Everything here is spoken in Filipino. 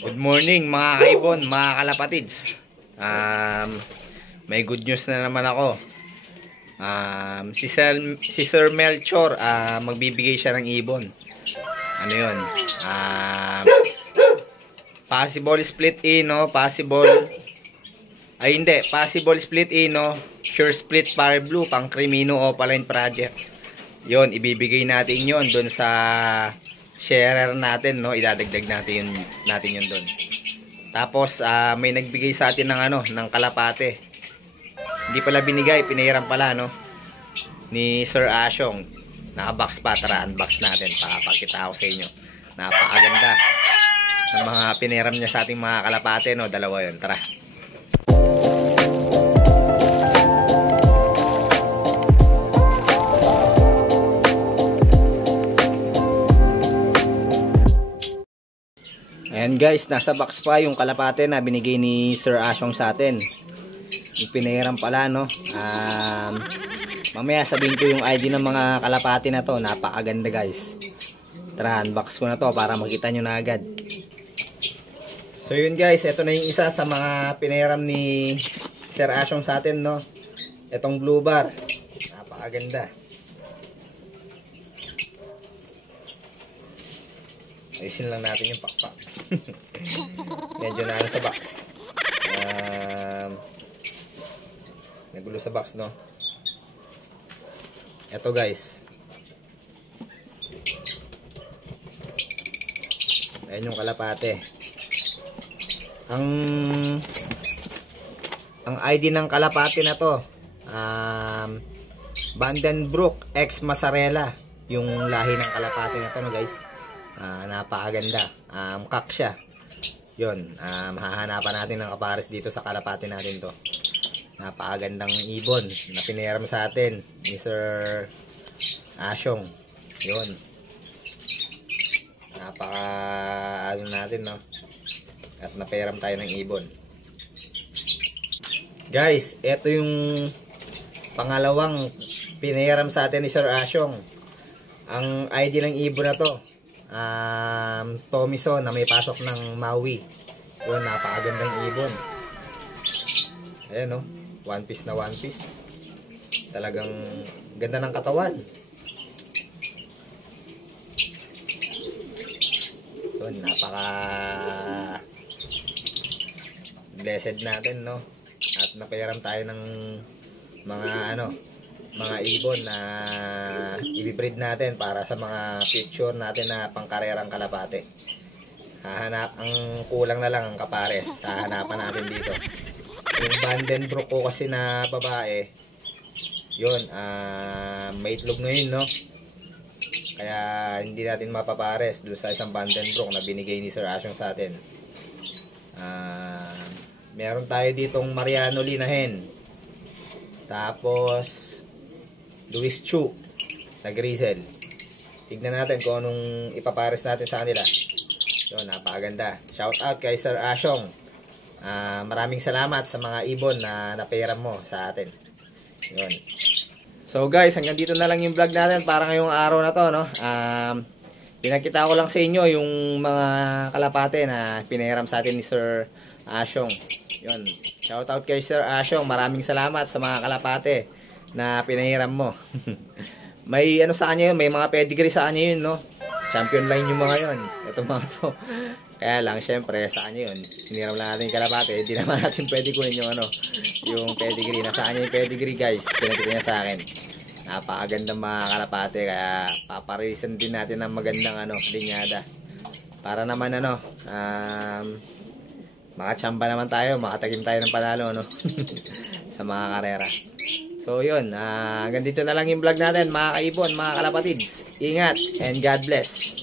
Good morning mga kaibon, mga kalapatids. May good news na naman ako. Si Sir Melchor, magbibigay siya ng ibon. Ano yun? Possible split in, no? Possible split in, no? Sure split par blue, pang Crimino Opaline project. Yun, ibibigay natin yun dun sa sharer natin, no? Idadagdag natin yun dun. Tapos may nagbigay sa atin ng ng kalapate. Hindi pala binigay, pinahiram pala, no? Ni Sir Asyong. Naka-box pa, tara unbox natin. Pakapakita ako sa inyo. Napakaganda ng mga pinahiram niya sa ating mga kalapate, no? Dalawa yun, tara. Ayan guys, nasa box pa yung kalapate na binigay ni Sir Asyong sa atin. Yung pinahiram pala, no? Mamaya sabihin ko yung ID ng mga kalapate na to. Napakaganda guys. Tara, unbox ko na to para makita nyo na agad. So yun guys, ito na yung isa sa mga pinahiram ni Sir Asyong sa atin, no? Itong blue bar. Napakaganda. Ayusin lang natin yung pakpak. Medyo na sa box. Nagulo sa box, no? Ito guys. Ayan yung kalapate. Ang ID ng kalapate na to, Vandenbroek X Masarela. Yung lahi ng kalapate na to, no guys? Napakaganda. Kak siya. Yun, mahahanapan natin ng kapares dito sa kalapate natin to. Napakagandang ibon na pinahiram sa atin ni Sir Asyong. Yun. Napaka natin, no? At napahiram tayo ng ibon. Guys, ito yung pangalawang pinahiram sa atin ni Sir Asyong. Ang ID ng ibon na to, Tomiso na may pasok ng Maui. Yun, napakagandang ibon. Ayan, no? One piece na one piece. Talagang ganda ng katawan. Yun, napaka blessed natin, no? At napahiram tayo ng mga ibon na i-breed natin para sa mga future natin na pangkarerang kalapate. Ang kulang na lang ang kapares. Hahanapan natin dito. Yung Vandenbroek ko kasi na babae, yun, may itlog ngayon, no? Kaya hindi natin mapapares doon sa isang Vandenbroek na binigay ni Sir Asyong sa atin. Meron tayo ditong Mariano Linahen. Tapos Luis Chu na Grizel. Tignan natin kung anong ipapares natin sa kanila. Yun, napakaganda. Shout out kay Sir Asyong. Maraming salamat sa mga ibon na napahiram mo sa atin. Yun. So guys, hanggang dito na lang yung vlog natin para ngayong araw na to, no? Pinakita ko lang sa inyo yung mga kalapate na pinahiram sa atin ni Sir Asyong. Yun. Shout out kay Sir Asyong. Maraming salamat sa mga kalapate na pinahiram mo. May sa kanya yun, may mga pedigree sa kanya yun, no? Champion line yung mga yun. Ito mga to. Kaya lang, syempre, sa kanya yun. Hiniram lang natin yung kalapate. Hindi naman natin pwede kunin yung pedigree. Nasa kanya yung pedigree, guys. Pinakita niya sa akin. Napakagandang mga kalapate. Kaya paparisan din natin ng magandang linyada. Para naman makachamba naman tayo. Makatagim tayo ng panalo, no? Sa mga karera. So yun, hanggang dito na lang yung vlog natin mga kaibon, mga kalapatids. Ingat and God bless.